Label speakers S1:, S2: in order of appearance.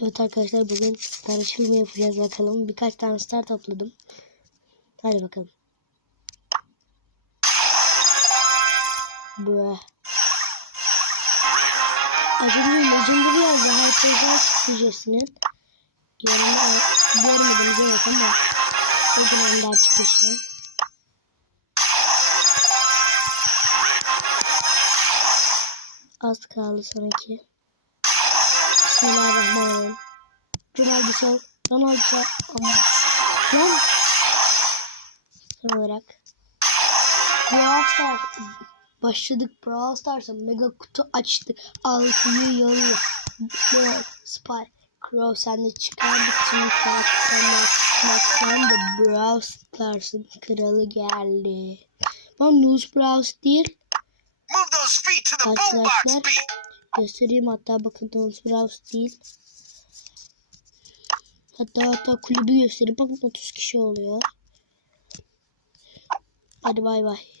S1: Evet arkadaşlar bugün açılımı yapacağız bakalım. Birkaç tane star topladım. Hadi bakalım. Bıh. Acaba Legendary yazdı. Herkesten çıkıcısının. Yanına görmedim evet ama o gün ender çıkışı. Az kaldı sonraki. Bismillahirrahmanirrahim. Ronaldo sol. Ronaldo sol. Ama. Lan. Son olarak. Brawl Stars. Başladık Brawl Stars'a mega kutu açtık. Altıyı yarıyor. Bro, Spy. Crow sen de çıkar bütün karakterler. Bak sen de Brawl Stars'ın kralı geldi. Ama News Brawl değil. Arkadaşlar göstereyim hatta bakın News Brawl değil. Hatta hatta kulübü göstereyim. Bakın 30 kişi oluyor. Hadi bay bay.